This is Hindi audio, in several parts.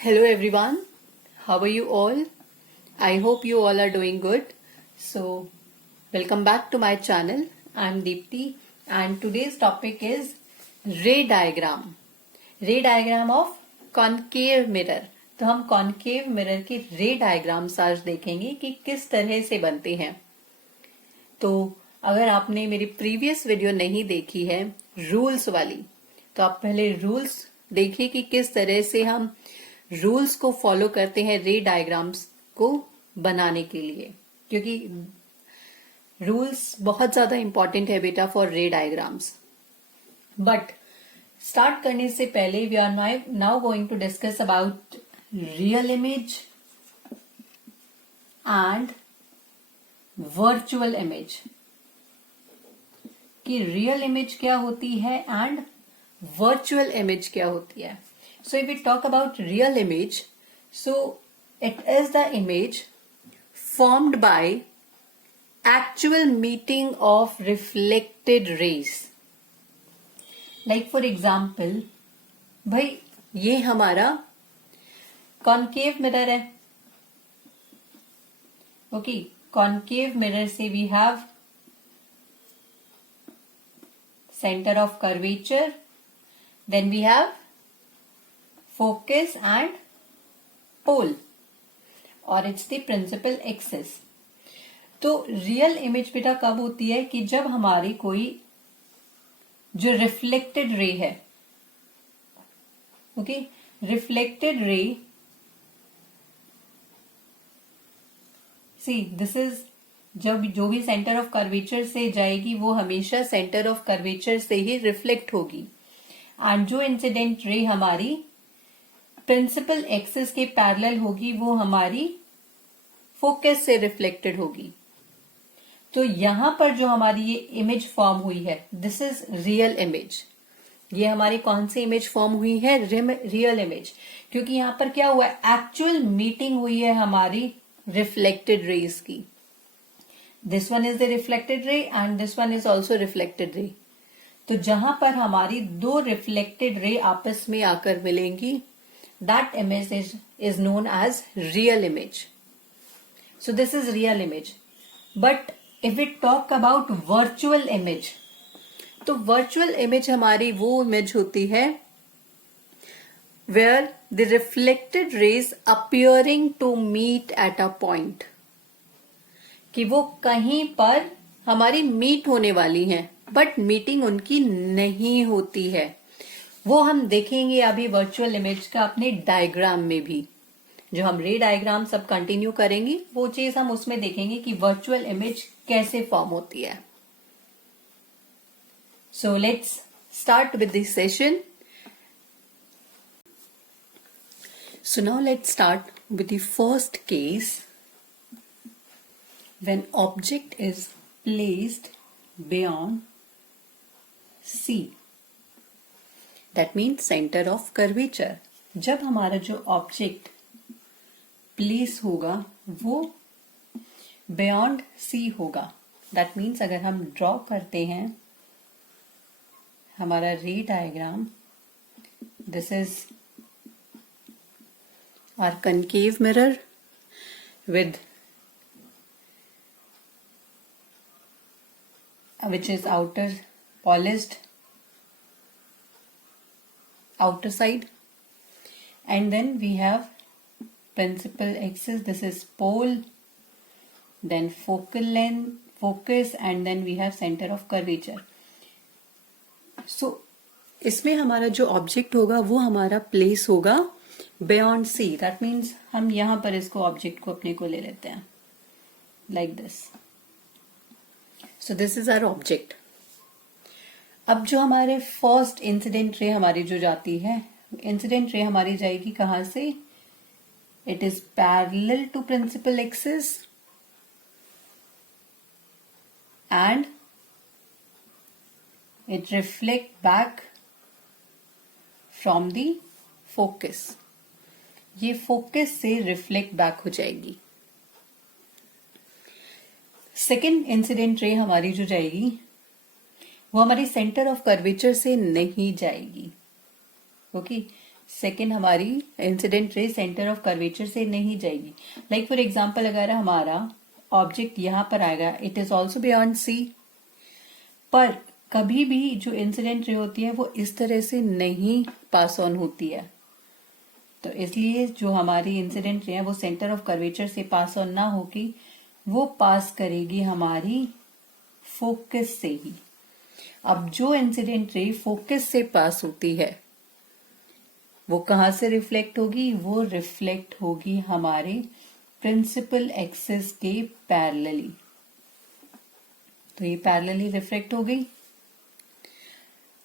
Hello everyone, how are you all? I hope you all are doing good. So, welcome back to my channel. I'm Deepti and today's topic is ray diagram. Ray diagram of concave mirror. तो हम कॉन्केव मिरर के रे डायग्राम्स आज देखेंगे कि किस तरह से बनते हैं. तो अगर आपने मेरी प्रीवियस वीडियो नहीं देखी है रूल्स वाली, तो आप पहले रूल्स देखिए कि किस तरह से हम रूल्स को फॉलो करते हैं रे डायग्राम्स को बनाने के लिए, क्योंकि रूल्स बहुत ज्यादा इंपॉर्टेंट है बेटा फॉर रे डायग्राम्स. बट स्टार्ट करने से पहले we are now going to discuss about real image and virtual image. कि रियल इमेज क्या होती है एंड वर्चुअल इमेज क्या होती है. So if we talk about real image, so it is the image formed by actual meeting of reflected rays. Like for example, भाई ये हमारा concave mirror है. Okay, concave mirror से we have center of curvature, then we have focus and pole और इट्स द प्रिंसिपल एक्सिस. तो रियल इमेज बेटा कब होती है कि जब हमारी कोई जो रिफ्लेक्टेड रे है, okay, reflected ray, see this is जब जो भी सेंटर ऑफ कर्वेचर से जाएगी वो हमेशा सेंटर ऑफ कर्वेचर से ही रिफ्लेक्ट होगी. एंड जो इंसिडेंट रे हमारी प्रिंसिपल एक्सिस के पैरेलल होगी वो हमारी फोकस से रिफ्लेक्टेड होगी. तो यहां पर जो हमारी ये इमेज फॉर्म हुई है, दिस इज रियल इमेज. ये हमारी कौन सी इमेज फॉर्म हुई है? Real image. क्योंकि यहां पर क्या हुआ है? एक्चुअल मीटिंग हुई है हमारी रिफ्लेक्टेड रेज की. This one is the reflected ray and this one is also reflected ray. तो जहां पर हमारी दो रिफ्लेक्टेड रे आपस में आकर मिलेंगी, that image is known as real image. So this is real image. But if we talk about virtual image, तो virtual image हमारी वो image होती है where the reflected rays appearing to meet at a point. कि वो कहीं पर हमारी मीट होने वाली हैं, बट मीटिंग उनकी नहीं होती है. वो हम देखेंगे अभी वर्चुअल इमेज का अपने डायग्राम में भी. जो हम रे डायग्राम सब कंटिन्यू करेंगे वो चीज हम उसमें देखेंगे कि वर्चुअल इमेज कैसे फॉर्म होती है. So let's start with this session. So now let's start with the first case when object is placed beyond C. That means center of curvature. जब हमारा जो ऑब्जेक्ट प्लेस होगा वो बियॉन्ड C होगा. दैट मीन्स अगर हम ड्रॉ करते हैं हमारा ray diagram, this is our concave mirror with which is outer polished outer side, and then we have principal axis, this is pole, then focal length, focus, and then we have center of curvature. So इसमें हमारा जो ऑब्जेक्ट होगा वो हमारा प्लेस होगा बियॉन्ड सी. दैट मीन्स हम यहां पर इसको ऑब्जेक्ट को अपने को ले लेते हैं like this. So this is our object. अब जो हमारे फर्स्ट इंसिडेंट रे हमारी जो जाती है, इंसिडेंट रे हमारी जाएगी कहां से? It is parallel to principal axis and it reflect back from the focus. ये फोकस से रिफ्लेक्ट बैक हो जाएगी. सेकेंड इंसिडेंट रे हमारी जो जाएगी वो हमारी सेंटर ऑफ कर्वेचर से नहीं जाएगी. ओके, सेकेंड हमारी incident ray centre of curvature से नहीं जाएगी। लाइक फॉर एग्जाम्पल, अगर हमारा ऑब्जेक्ट यहां पर आएगा, it is also beyond C, पर कभी भी जो इंसिडेंट रे होती है वो इस तरह से नहीं पास ऑन होती है। तो इसलिए जो हमारी इंसिडेंट रे है वो सेंटर ऑफ कर्वेचर से पास ऑन ना होगी, वो पास करेगी हमारी फोकस से ही। अब जो इंसिडेंट रे फोकस से पास होती है वो कहां से रिफ्लेक्ट होगी? वो रिफ्लेक्ट होगी हमारे प्रिंसिपल एक्सिस के पैरेलली। तो ये पैरेलली रिफ्लेक्ट हो गई।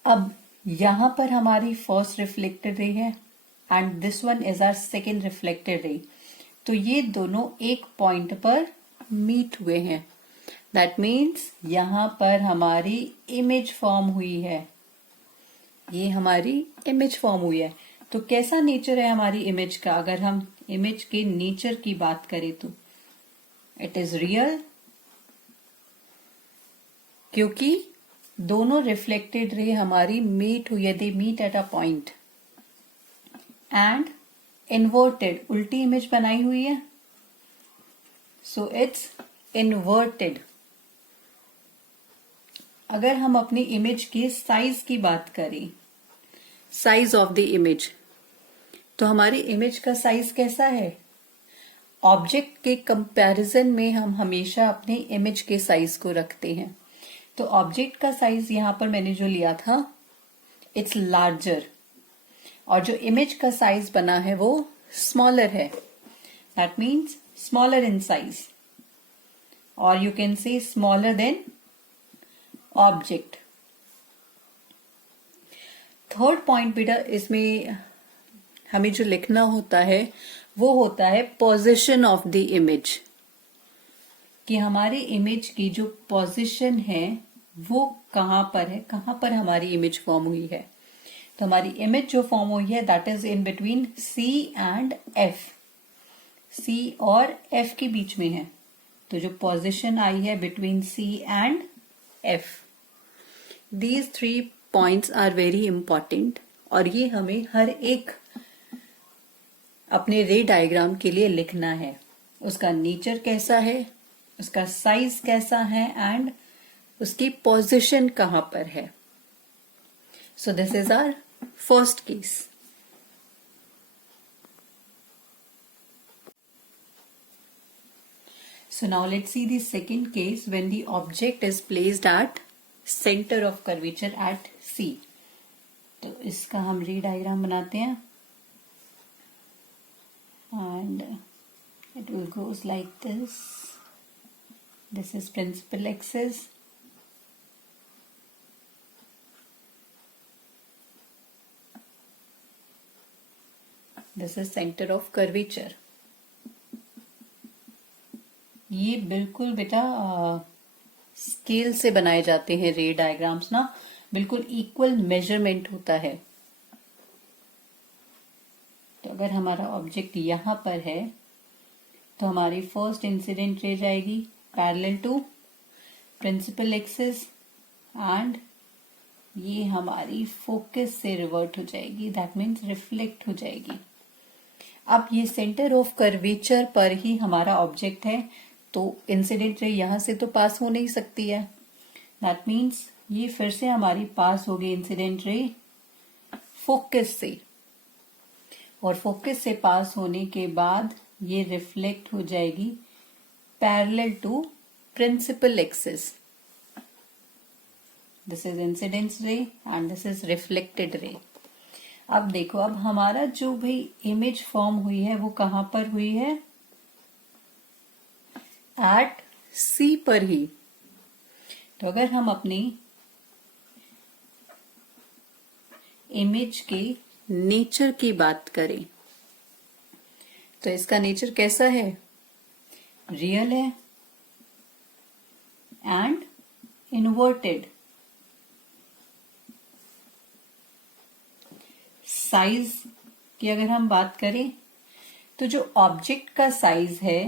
अब यहां पर हमारी फर्स्ट रिफ्लेक्टेड रे है and this one is our second reflected ray. तो ये दोनों एक पॉइंट पर मीट हुए हैं। दैट मीन्स यहां पर हमारी इमेज फॉर्म हुई है। ये हमारी इमेज फॉर्म हुई है। तो कैसा नेचर है हमारी इमेज का? अगर हम इमेज के नेचर की बात करें तो इट इज रियल, क्योंकि दोनों रिफ्लेक्टेड रे हमारी मीट हुई है, they meet at a point. And inverted, उल्टी इमेज बनाई हुई है, सो इट्स इन्वर्टेड। अगर हम अपनी इमेज के साइज की बात करें, साइज ऑफ द इमेज, तो हमारी इमेज का साइज कैसा है? ऑब्जेक्ट के कंपैरिजन में हम हमेशा अपने इमेज के साइज को रखते हैं। तो ऑब्जेक्ट का साइज यहां पर मैंने जो लिया था, इट्स लार्जर, और जो इमेज का साइज बना है वो स्मॉलर है। That means smaller in size, और you can say smaller than object. Third point बेटा इसमें हमें जो लिखना होता है वो होता है पोजीशन ऑफ द इमेज, कि हमारी इमेज की जो पोजीशन है वो कहां पर है, कहां पर हमारी इमेज फॉर्म हुई है। तो हमारी इमेज जो फॉर्म हुई है that is in between C and F, C और एफ के बीच में है। तो जो पोजीशन आई है between C and F, these 3 points are very important, और ये हमें हर एक अपने रे डायग्राम के लिए लिखना है। उसका नेचर कैसा है, उसका साइज कैसा है, एंड उसकी पोजीशन कहां पर है। So this is our first case. So now let's see the second case when the object is placed at center of curvature at C. तो इसका हम रे डायग्राम बनाते हैं and it will goes like this. This is principal axis. This is center of curvature. ये बिल्कुल बेटा स्केल से बनाए जाते हैं रे डायग्राम्स ना, बिल्कुल इक्वल मेजरमेंट होता है। तो अगर हमारा ऑब्जेक्ट यहां पर है तो हमारी फर्स्ट इंसिडेंट रे जाएगी parallel to principal axis, and ये हमारी फोकस से रिवर्ट हो जाएगी, दैट मीन्स रिफ्लेक्ट हो जाएगी। अब ये सेंटर ऑफ कर्वेचर पर ही हमारा ऑब्जेक्ट है, तो इंसिडेंट रे यहां से तो पास हो नहीं सकती है। दैट मीन्स ये फिर से हमारी पास होगी इंसिडेंट रे फोकस से, और फोकस से पास होने के बाद ये रिफ्लेक्ट हो जाएगी parallel to principal axis. This is incidence ray and this is reflected ray. अब देखो, अब हमारा जो भी इमेज फॉर्म हुई है वो कहां पर हुई है? एट सी पर ही। तो अगर हम अपनी इमेज के नेचर की बात करें तो इसका नेचर कैसा है? रियल है एंड इन्वर्टेड। साइज की अगर हम बात करें तो जो ऑब्जेक्ट का साइज है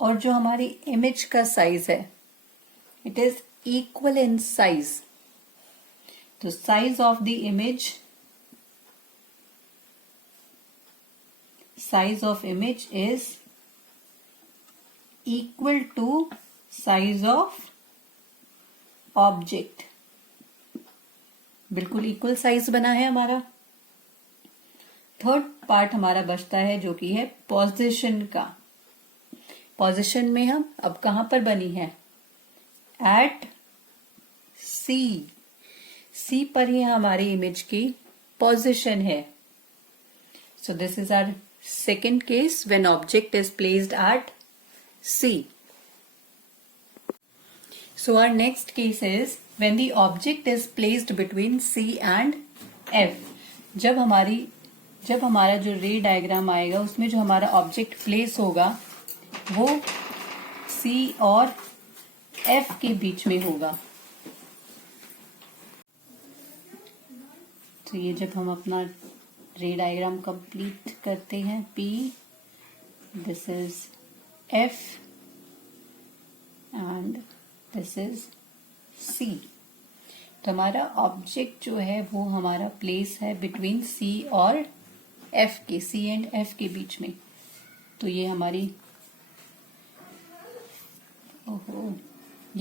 और जो हमारी इमेज का साइज है it is equal in size. तो size of the image size of image is equal to size of object. बिल्कुल इक्वल साइज बना है हमारा. थर्ड पार्ट हमारा बचता है जो कि है पोजीशन का. पोजीशन में हम अब कहां पर बनी है? एट सी. सी पर ही हमारी इमेज की पोजीशन है. So this is our second case when object is placed at C. So our next case is when the object is placed between C and F. जब हमारा जो रे डायग्राम आएगा उसमें जो हमारा ऑब्जेक्ट प्लेस होगा वो C और F के बीच में होगा. तो ये जब हम अपना रे डायग्राम कंप्लीट करते हैं, P, this is F and this is C. तो हमारा ऑब्जेक्ट जो है वो हमारा प्लेस है बिटवीन C और F के, C एंड F के बीच में. तो ये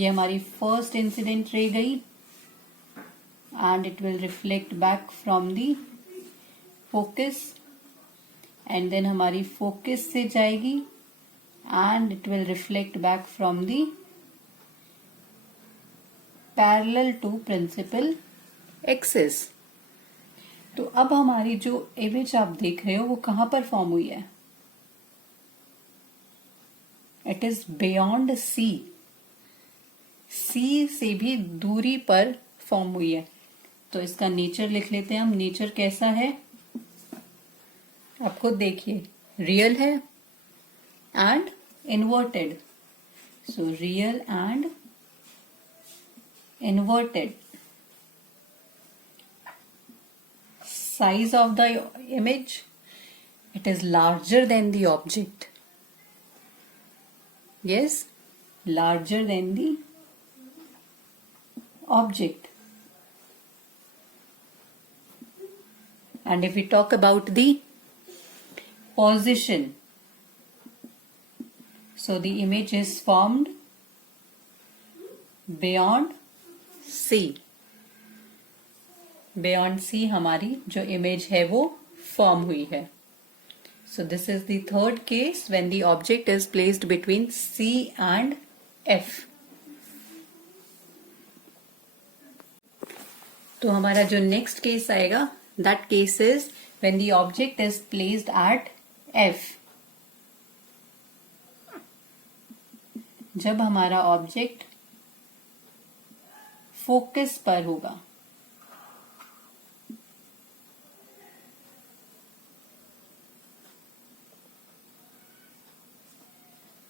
हमारी फर्स्ट इंसिडेंट रे गई and it will reflect back from the focus and then हमारी फोकस से जाएगी and it will reflect back from the parallel to principal axis. तो अब हमारी जो इमेज आप देख रहे हो वो कहां पर फॉर्म हुई है? It is beyond C. C से भी दूरी पर फॉर्म हुई है. तो इसका नेचर लिख लेते हैं हम. नेचर कैसा है आपको देखिए, रियल है and inverted. So real and inverted. Size of the image, it is larger than the object. Yes, larger than the object. And if we talk about the position, so the image is formed beyond C. Beyond C हमारी जो इमेज है वो फॉर्म हुई है. So this is the third case when the object is placed between C and F. तो हमारा जो नेक्स्ट केस आएगा, that case is when the object is placed at F. जब हमारा ऑब्जेक्ट फोकस पर होगा.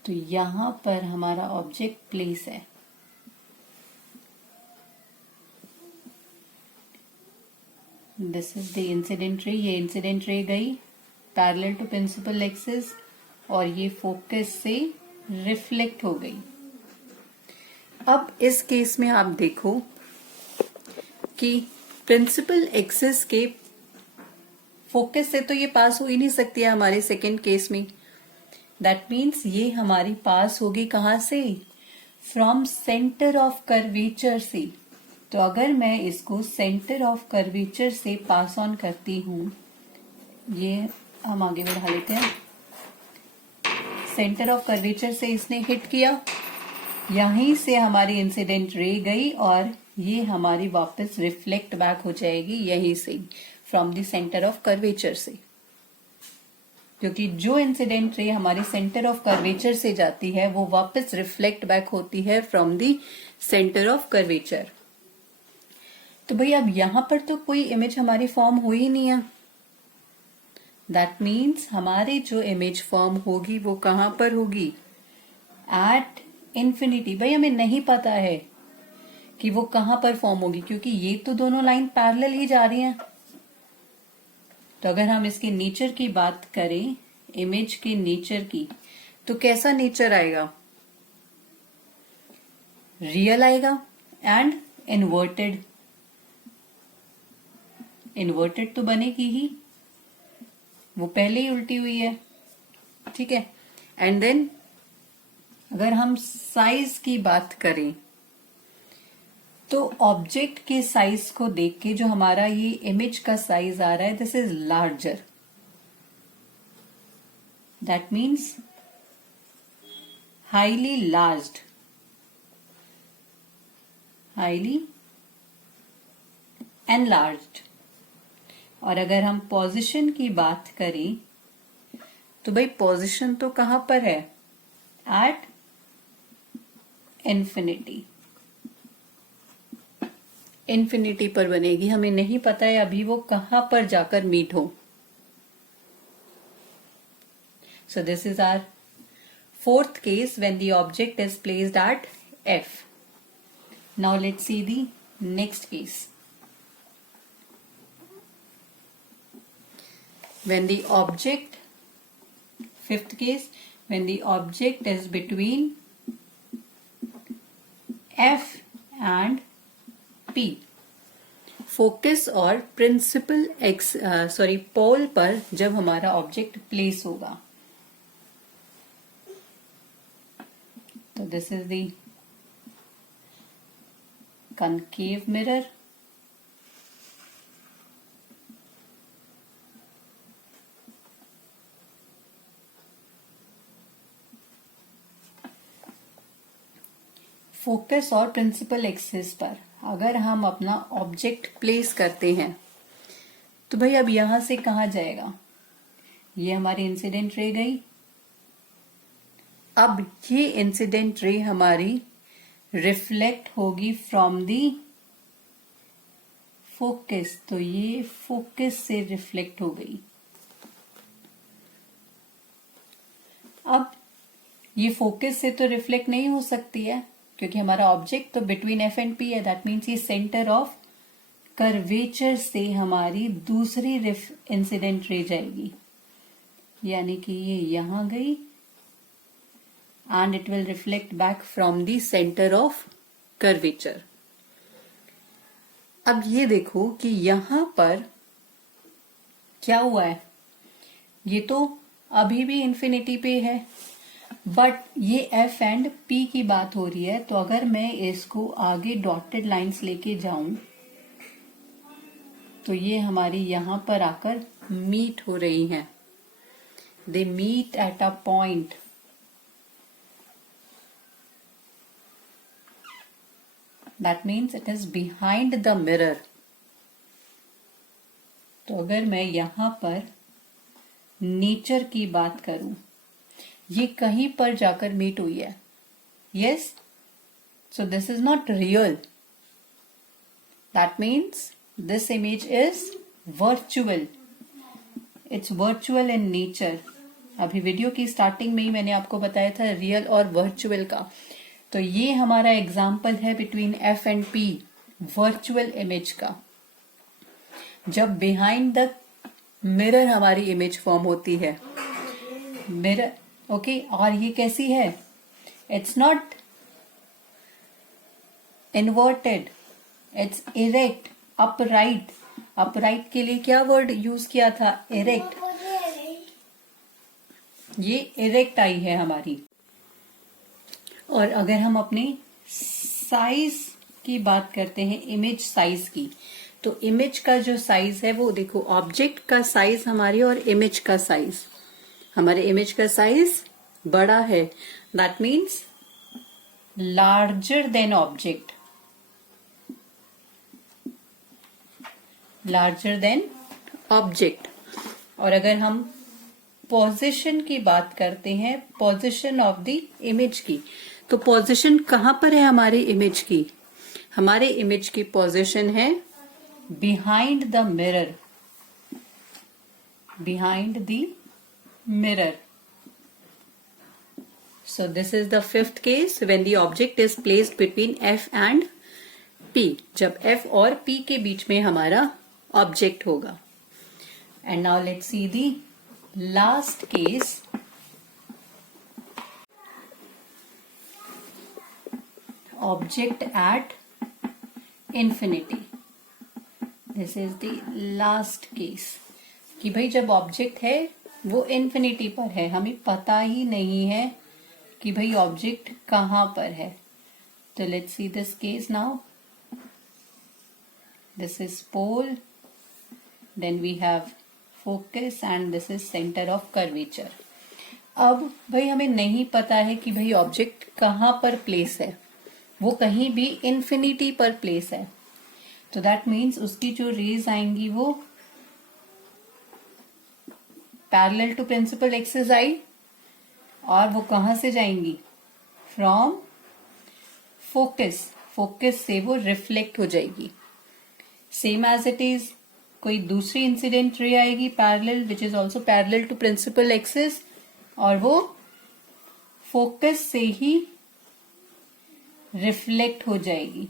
तो यहां पर हमारा ऑब्जेक्ट प्लेस है. This is the incident ray. ये इंसिडेंट रे गई पैरेलल टू प्रिंसिपल एक्सिस और ये फोकस से रिफ्लेक्ट हो गई. अब इस केस में आप देखो कि प्रिंसिपल एक्सिस के फोकस से तो ये पास हो ही नहीं सकती है हमारे सेकेंड केस में. दैट मीन्स ये हमारी पास होगी कहां से? फ्रॉम सेंटर ऑफ कर्वेचर से. तो अगर मैं इसको सेंटर ऑफ कर्वेचर से पास ऑन करती हूं, ये हम आगे बढ़ा लेते हैं. सेंटर ऑफ कर्वेचर से इसने हिट किया, यहीं से हमारी इंसिडेंट रे गई और ये हमारी वापस रिफ्लेक्ट बैक हो जाएगी यहीं से, from the centre of curvature से. क्योंकि जो इंसिडेंट रे हमारी सेंटर ऑफ कर्वेचर से जाती है वो वापस रिफ्लेक्ट बैक होती है from the centre of curvature. तो भाई अब यहां पर तो कोई इमेज हमारी फॉर्म हुई ही नहीं है. दैट मीन्स हमारी जो इमेज फॉर्म होगी वो कहां पर होगी? At infinity. भाई हमें नहीं पता है कि वो कहां पर फॉर्म होगी क्योंकि ये तो दोनों लाइन पैरेलल ही जा रही हैं. तो अगर हम इसके नेचर की बात करें, इमेज के नेचर की, तो कैसा नेचर आएगा? रियल आएगा एंड इन्वर्टेड. इन्वर्टेड तो बनेगी ही. वो पहले ही उल्टी हुई है, ठीक है। एंड देन अगर हम साइज की बात करें तो ऑब्जेक्ट के साइज को देख के जो हमारा ये इमेज का साइज आ रहा है, this is larger, that means highly larged, highly enlarged. और अगर हम पोजीशन की बात करें तो भाई पोजीशन तो कहां पर है, एट इन्फिनिटी, इन्फिनिटी पर बनेगी। हमें नहीं पता है अभी वो कहां पर जाकर मीट हो। So this is our fourth case when the object is placed at F. Now let's see the next case. When the object, fifth case, when the object is between F and P. Focus और प्रिंसिपल पोल पर जब हमारा ऑब्जेक्ट प्लेस होगा, so this is the concave mirror, focus और प्रिंसिपल एक्सिस पर अगर हम अपना ऑब्जेक्ट प्लेस करते हैं तो भाई अब यहां से कहां जाएगा, ये हमारी इंसिडेंट रे गई। अब ये इंसिडेंट रे हमारी रिफ्लेक्ट होगी फ्रॉम दी फोकस, तो ये फोकस से रिफ्लेक्ट हो गई। अब ये फोकस से तो रिफ्लेक्ट नहीं हो सकती है क्योंकि हमारा ऑब्जेक्ट तो बिटवीन एफ एंड पी है, दैट मीन्स ये सेंटर ऑफ कर्वेचर से हमारी दूसरी इंसिडेंट रे जाएगी, यानी कि ये यहां गई and it will reflect back from the center of curvature. अब ये देखो कि यहां पर क्या हुआ है, ये तो अभी भी इंफिनिटी पे है, बट ये F एंड P की बात हो रही है। तो अगर मैं इसको आगे डॉटेड लाइंस लेके जाऊं तो ये हमारी यहां पर आकर मीट हो रही हैं, they meet at a point. That means it is behind the mirror. तो अगर मैं यहां पर नेचर की बात करूं, ये कहीं पर जाकर मीट हुई है, yes, so this is not real. That means this image is virtual. It's virtual in nature. अभी वीडियो की स्टार्टिंग में ही मैंने आपको बताया था रियल और वर्चुअल का। तो ये हमारा एग्जाम्पल है between F and P virtual image का, जब बिहाइंड द मिरर हमारी इमेज फॉर्म होती है, मिरर, ओके। और ये कैसी है, it's not inverted, it's erect, upright. Upright के लिए क्या वर्ड यूज किया था, इरेक्ट, ये इरेक्ट आई है हमारी। और अगर हम अपने साइज की बात करते हैं, इमेज साइज की, तो इमेज का जो साइज है वो देखो, ऑब्जेक्ट का साइज हमारी और इमेज का साइज, हमारे इमेज का साइज बड़ा है, that means larger than object, larger than object. और अगर हम पोजीशन की बात करते हैं, पोजीशन ऑफ द इमेज की, तो पोजीशन कहां पर है हमारी इमेज की, हमारे इमेज की पोजीशन है behind the mirror, behind the mirror. So this is the fifth case when the object is placed between F and P, जब एफ और पी के बीच में हमारा ऑब्जेक्ट होगा। And now let's see the last case, object at infinity. This is the last case. कि भाई जब ऑब्जेक्ट है वो इन्फिनिटी पर है, हमें पता ही नहीं है कि भाई ऑब्जेक्ट कहाँ पर है। तो let's see this case now. This is pole, then we have focus and this is centre of curvature. अब भाई हमें नहीं पता है कि भाई ऑब्जेक्ट कहाँ पर प्लेस है, वो कहीं भी इन्फिनिटी पर प्लेस है। तो दैट मीन्स उसकी जो रेज आएंगी वो पैरेलल टू प्रिंसिपल एक्सिस आई, और वो कहां से जाएंगी, फ्रॉम फोकस, फोकस से वो रिफ्लेक्ट हो जाएगी। सेम एज इट इज कोई दूसरी इंसिडेंट रे आएगी parallel, which is also parallel to principal axis, और वो फोकस से ही रिफ्लेक्ट हो जाएगी।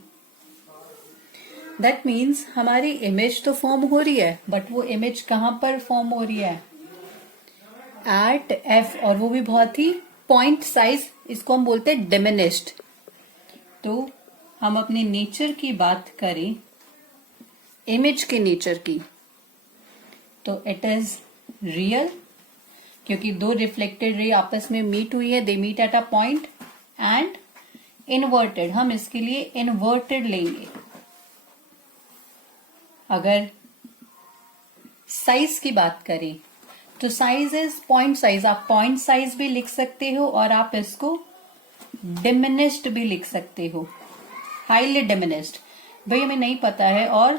दैट मीन्स हमारी इमेज तो फॉर्म हो रही है, बट वो इमेज कहां पर फॉर्म हो रही है, एट एफ, और वो भी बहुत ही पॉइंट साइज, इसको हम बोलते हैं डिमिनिश्ड। तो हम अपने नेचर की बात करें, इमेज के नेचर की, तो इट इज रियल, क्योंकि दो रिफ्लेक्टेड रे आपस में मीट हुई है, they meet at a point, and inverted, हम इसके लिए इन्वर्टेड लेंगे। अगर साइज की बात करें तो साइज इज पॉइंट साइज, आप पॉइंट साइज भी लिख सकते हो और आप इसको डिमिनिश्ड भी लिख सकते हो, हाईली डिमिनिश्ड। भाई हमें नहीं पता है, और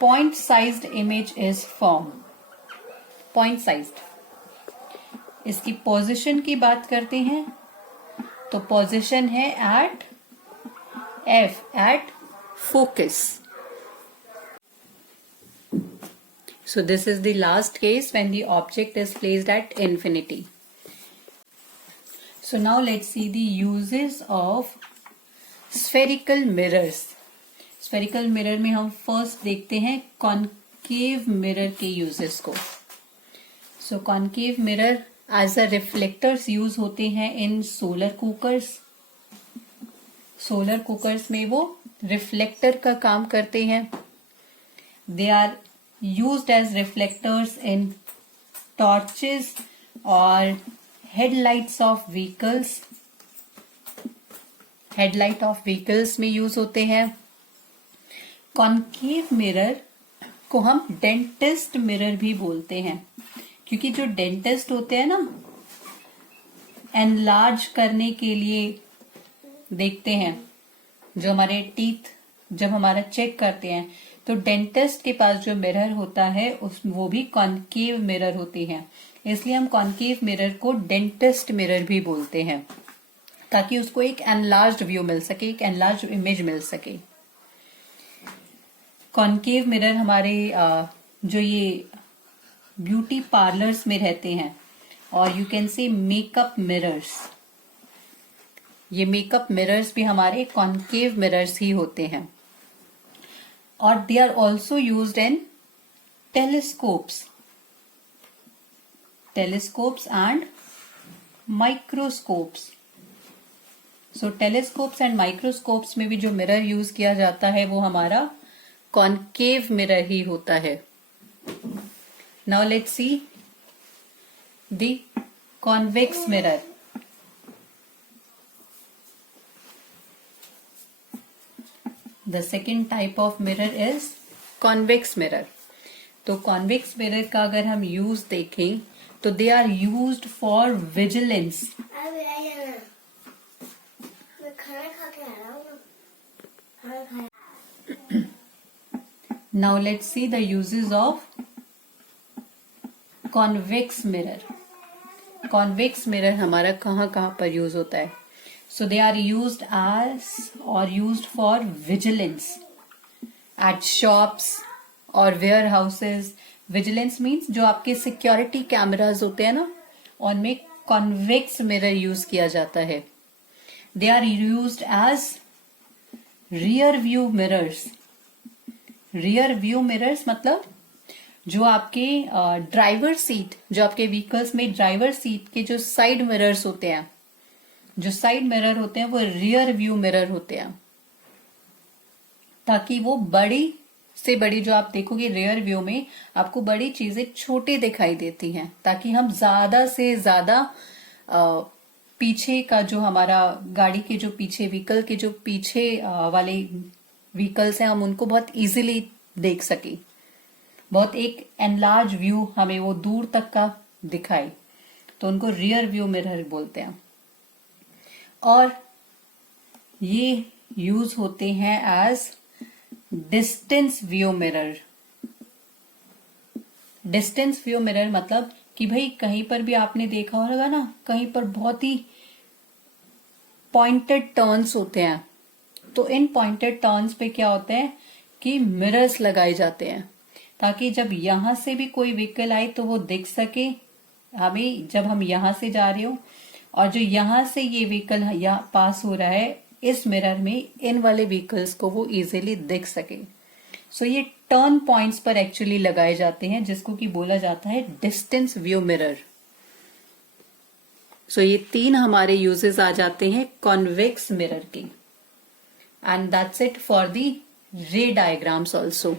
point sized image is form, point sized. इसकी पोजीशन की बात करते हैं, तो पोजीशन है at F, at focus. So this is the last case when the object is placed at infinity. So now let's see the uses of spherical mirrors. Spherical mirror में हम first देखते हैं concave mirror के uses को. So concave mirror as a reflectors use होते हैं in solar cookers. Solar cookers में वो reflector का काम करते हैं. They are used as reflectors in torches or headlights of vehicles. Headlight of vehicles में यूज होते हैं. कॉन्केव मिरर को हम डेंटिस्ट मिरर भी बोलते हैं, क्योंकि जो डेंटिस्ट होते हैं ना, एनलार्ज करने के लिए देखते हैं, जो हमारे टीथ जब हमारा चेक करते हैं, तो डेंटिस्ट के पास जो मिरर होता है वो भी कॉन्केव मिरर होती है। इसलिए हम कॉन्केव मिरर को डेंटिस्ट मिरर भी बोलते हैं, ताकि उसको एक एनलार्ज्ड व्यू मिल सके, एक एनलार्ज्ड इमेज मिल सके। कॉन्केव मिरर हमारे जो ये ब्यूटी पार्लर्स में रहते हैं, और you can say makeup mirrors, ये मेकअप मिरर्स भी हमारे कॉन्केव मिरर्स ही होते हैं। और they are also used in telescopes, telescopes and microscopes. So telescopes and microscopes में भी जो मिरर यूज किया जाता है वो हमारा कॉन्केव मिरर ही होता है। Now let's see the convex mirror. The second type of mirror is convex mirror. तो convex mirror का अगर हम यूज देखें तो they are used for vigilance. Now let's see the uses of convex mirror. Convex mirror हमारा कहाँ कहाँ पर यूज होता है? So they are used as or used for vigilance at shops or warehouses. Vigilance means जो आपके security cameras होते हैं ना, उनमें convex mirror यूज किया जाता है. They are used as rear view mirrors. Rear view mirrors मतलब जो आपके ड्राइवर सीट, जो आपके व्हीकल्स में ड्राइवर सीट के जो साइड मिरर्स होते हैं, जो साइड मिरर होते हैं वो रियर व्यू मिरर होते हैं, ताकि वो बड़ी से बड़ी जो आप देखोगे रेयर व्यू में, आपको बड़ी चीजें छोटी दिखाई देती हैं, ताकि हम ज्यादा से ज्यादा पीछे का जो हमारा गाड़ी के जो पीछे व्हीकल के जो पीछे वाले व्हीकल्स हैं, हम उनको बहुत इजीली देख सके, बहुत एक एनलार्ज व्यू हमें वो दूर तक का दिखाए, तो उनको रियर व्यू मिरर बोलते हैं। और ये यूज होते हैं as distance view mirror. Distance view mirror मतलब कि भाई कहीं पर भी आपने देखा होगा ना, कहीं पर बहुत ही पॉइंटेड टर्न्स होते हैं, तो इन पॉइंटेड टर्न्स पे क्या होता है कि मिरर्स लगाए जाते हैं, ताकि जब यहां से भी कोई व्हीकल आए तो वो दिख सके हमें, जब हम यहां से जा रहे हो, और जो यहां से ये व्हीकल यहाँ पास हो रहा है, इस मिरर में इन वाले व्हीकल्स को वो इजीली दिख सके। सो ये टर्न पॉइंट्स पर एक्चुअली लगाए जाते हैं, जिसको कि बोला जाता है डिस्टेंस व्यू मिरर। सो ये 3 हमारे यूजेस आ जाते हैं कॉन्वेक्स मिरर के। And that's it for the रे diagrams also.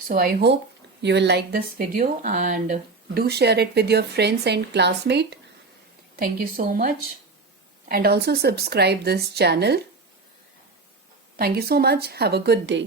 So I hope you will like this video and do share it with your friends and classmates. Thank you so much, and also subscribe this channel. Thank you so much. Have a good day.